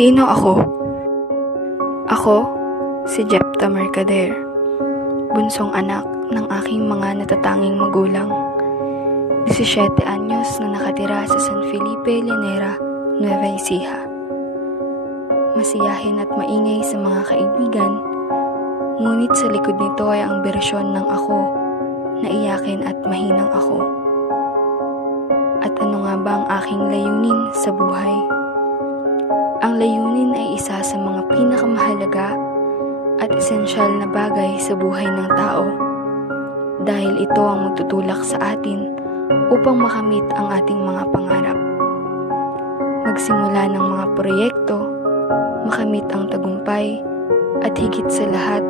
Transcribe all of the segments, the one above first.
Sino ako? Ako, si Jepta Mercader, bunsong anak ng aking mga natatanging magulang. 17 anyos na nakatira sa San Felipe, Llanera, Nueva Ecija. Masiyahin at maingay sa mga kaibigan, ngunit sa likod nito ay ang bersyon ng ako na iyakin at mahinang ako. At ano nga ba ang aking layunin sa buhay? Ang layunin ay isa sa mga pinakamahalaga at esensyal na bagay sa buhay ng tao, dahil ito ang magtutulak sa atin upang makamit ang ating mga pangarap. Magsimula ng mga proyekto, makamit ang tagumpay, at higit sa lahat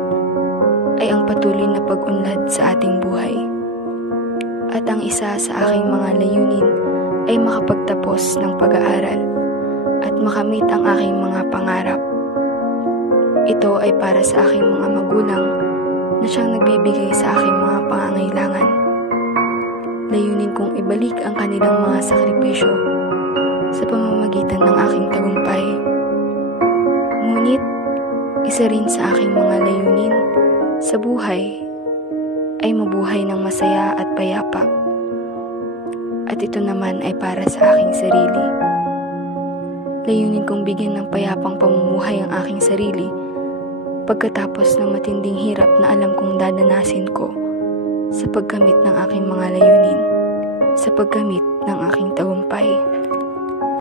ay ang patuloy na pag-unlad sa ating buhay. At ang isa sa aking mga layunin ay makapagtapos ng pag-aaral at makamit ang aking mga pangarap. Ito ay para sa aking mga magulang na siyang nagbibigay sa aking mga pangangailangan. Layunin kong ibalik ang kanilang mga sakripisyo sa pamamagitan ng aking tagumpay. Ngunit, isa rin sa aking mga layunin sa buhay ay mabuhay ng masaya at payapa. At ito naman ay para sa aking sarili. Layunin kong bigyan ng payapang pamumuhay ang aking sarili pagkatapos ng matinding hirap na alam kong dadanasin ko sa pagkamit ng aking mga layunin, sa pagkamit ng aking tagumpay.